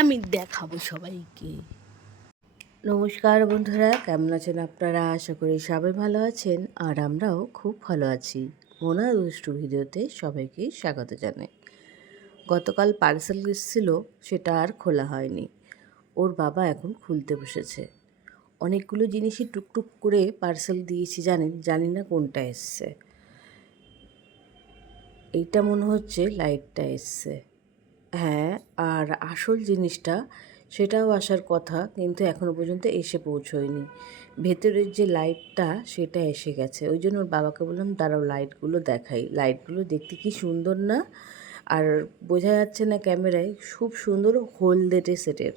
আমি দেখাবো সবাইকে। নমস্কার বন্ধুরা, কেমন আছেন আপনারা? আশা করি সবাই ভালো আছেন, আর আমরাও খুব ভালো আছি। মোনা দুষ্টু ভিডিওতে সবাইকে স্বাগত জানাই। গতকাল পার্সেল এসেছিল, সেটা আর খোলা হয়নি। ওর বাবা এখন খুলতে বসেছে। অনেকগুলো জিনিসই টুকটুক করে পার্সেল দিয়েছি, জানি না কোনটা এসছে। এইটা মনে হচ্ছে লাইটটা এসছে। হ্যাঁ, আর আসল জিনিসটা সেটাও আসার কথা, কিন্তু এখনও পর্যন্ত এসে পৌঁছয়নি। ভেতরের যে লাইটটা সেটা এসে গেছে। ওই জন্য ওর বাবাকে বললাম দাঁড়াও লাইটগুলো দেখাই। লাইটগুলো দেখতে কি সুন্দর না? আর বোঝা যাচ্ছে না ক্যামেরায়, খুব সুন্দর হলদেটে সেটের।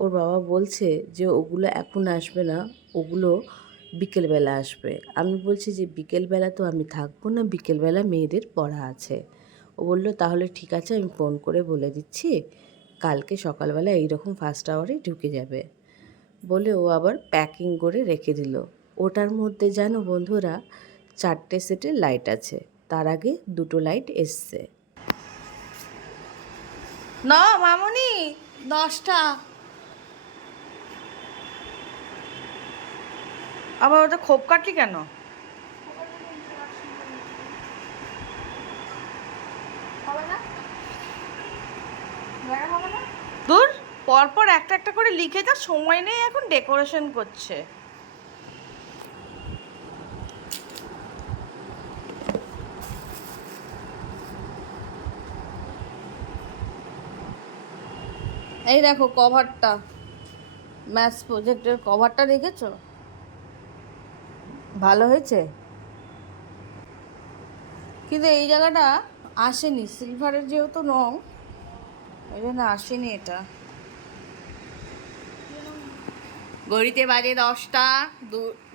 ওর বাবা বলছে যে ওগুলো এখন আসবে না, ওগুলো বিকেলবেলা আসবে। আমি বলছি যে বিকেলবেলা তো আমি থাকবো না, বিকেলবেলা মেয়েদের পড়া আছে। ও বলল তাহলে ঠিক আছে, আমি ফোন করে বলে দিচ্ছি, কালকে সকালবেলা এইরকম ফার্স্ট আওয়ারে ঢুকে যাবে বলে ও আবার প্যাকিং করে রেখে দিল। ওটার মধ্যে যেন বন্ধুরা 4টে সেটের লাইট আছে, তার আগে 2টো লাইট এসছে। না মামুনি 10টা। আবার ওটা খোপ কাটলি কেন? দূর, পরপর একটা একটা করে লিখে যা, সময় নেই এখন, ডেকোরেশন করছে। এই দেখো কভারটা, ম্যাথস প্রজেক্টের কভারটা দেখেছো? ভালো হয়েছে, কিন্তু এই জায়গাটা আসেনি, সিলভারের যেহেতু রং, ওই জন্য আসেনি এটা। ঘড়িতে বাজে 10টা।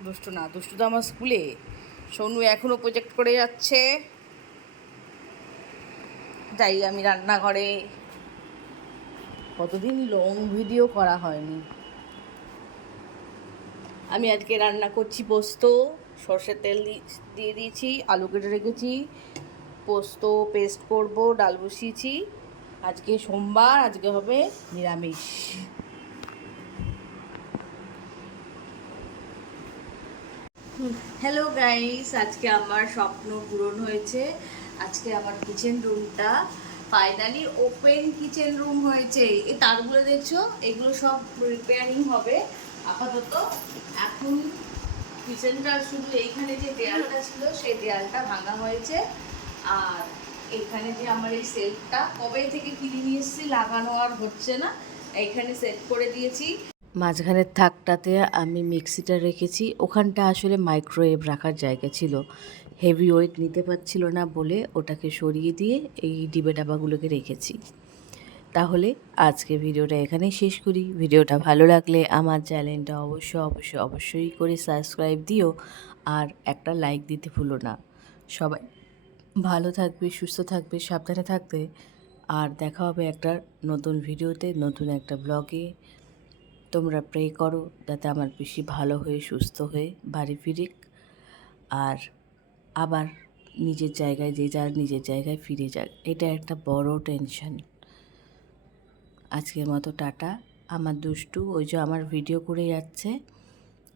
দুষ্টু না, দুষ্টু তো আমার স্কুলে। সোনু এখনো প্রজেক্ট করে যাচ্ছে। যাই আমি রান্নাঘরে। কতদিন লং ভিডিও করা হয়নি। আমি আজকে রান্না করছি পোস্ত। সর্ষের তেল দিয়ে দিয়েছি, আলু কেটে রেখেছি, পোস্ত পেস্ট করব, ডাল বসিয়েছি। আজকে সোমবার, আজকে হবে নিরামিষ। হ্যালো গাইস, আজকে আমার স্বপ্ন পূরণ হয়েছে। আজকে আমার কিচেন রুমটা ফাইনালি ওপেন কিচেন রুম হয়েছে। এই তারগুলো দেখছো, এগুলো সব রিপেয়ারিং হবে আপাতত। এখন কিচেনটা শুধু এইখানে যে দেয়ালটা ছিল সেই দেয়ালটা ভাঙা হয়েছে, আর এখানে যে আমার এই সেলফটা কবে থেকে কিনে নিয়ে এসেছি, লাগানো আর হচ্ছে না, এইখানে সেট করে দিয়েছি। মাঝখানের থাকটাতে আমি মিক্সিটা রেখেছি, ওখানটা আসলে মাইক্রোওয়েভ রাখার জায়গা ছিল। হেভি ওয়েট নিতে পারছিল না বলে ওটাকে সরিয়ে দিয়ে এই ডিবে ডাবাগুলোকে রেখেছি। তাহলে আজকে ভিডিওটা এখানেই শেষ করি। ভিডিওটা ভালো লাগলে আমার চ্যানেলটা অবশ্যই করে সাবস্ক্রাইব দিও, আর একটা লাইক দিতে ভুলো না। সবাই ভালো থাকবে, সুস্থ থাকবে, সাবধানে থাকবে, আর দেখা হবে একটা নতুন ভিডিওতে, নতুন একটা ব্লগে। তোমরা প্রে করো যাতে আমার বেশি ভালো হয়ে সুস্থ হয়ে বাড়ি ফিরে, আর আবার নিজের জায়গায়, যে যার নিজের জায়গায় ফিরে যাক। এটা একটা বড় টেনশন। আজকের মতো টাটা। আমার দুষ্টু ওই যে আমার ভিডিও করে যাচ্ছে,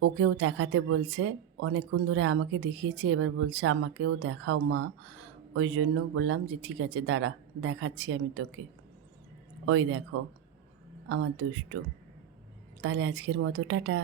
ওকেও দেখাতে বলছে। অনেকক্ষণ ধরে আমাকে দেখিয়েছে, এবার বলছে আমাকেও দেখাও মা। ওই জন্য বললাম যে ঠিক আছে দাঁড়া, দেখাচ্ছি আমি তোকে। ওই দেখো আমার দুষ্টু। তাহলে আজকের মতো টাটা।